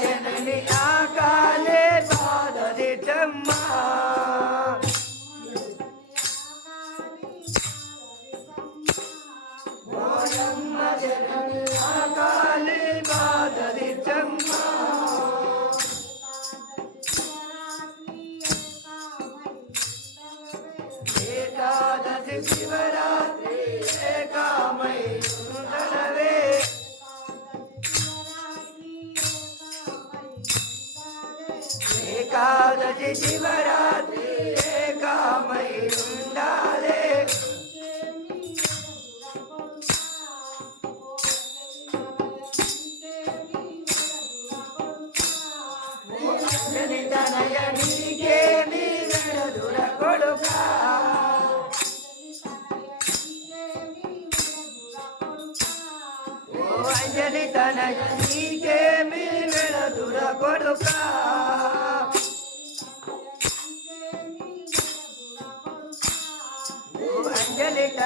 జనని ఆకాలే బాధితమ్మా జనని ఆకాలే బాధితమ్మా ఏకాదశి శివరా ఏకాదశి శివరాత్రి ఏకామై ఉండాలే జనితనయ నీకేమి నడదుర కొడుకా. ఓ అంజలి తనయ నీకేమి నడదుర కొడుకా.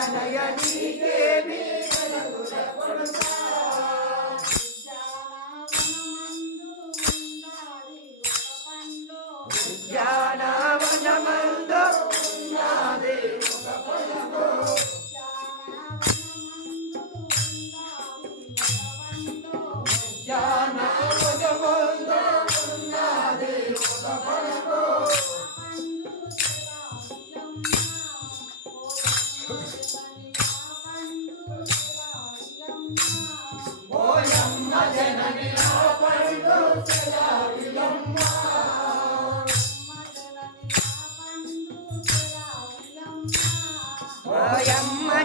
అంజలి తనయ నీకేమి ఓయమ్మ జనని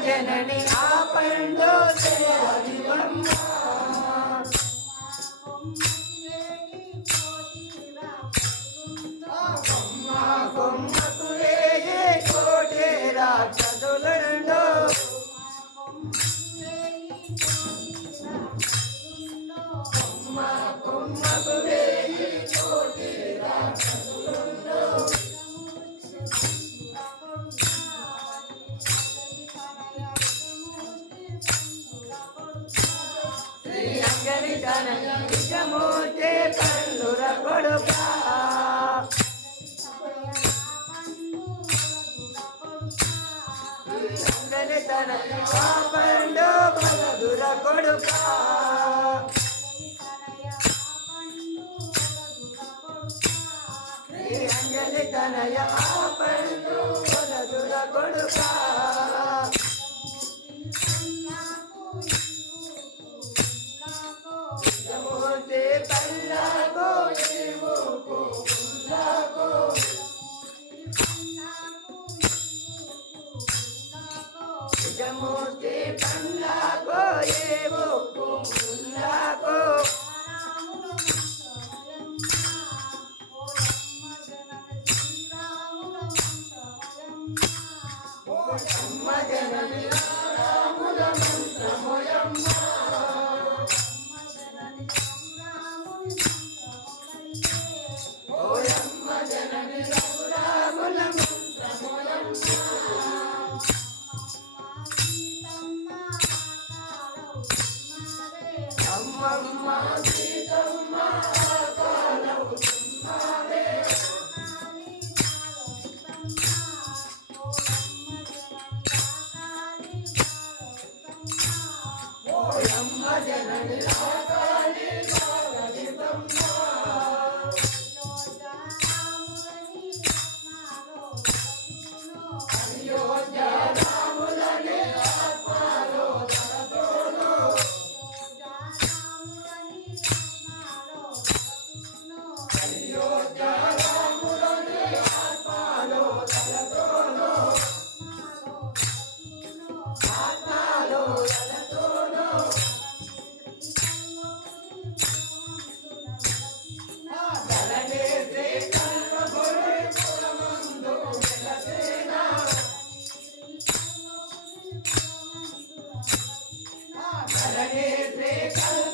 జనని ఆ పండు చేయాలి కొమ్మ అంజలి తనయ నిజమూర్తి పల్లుర కొడుకా పండు బలదుర కొడుకా. అంజలి తనయ పండు బలదుర కొడుకా. Bye. కరనే రే కర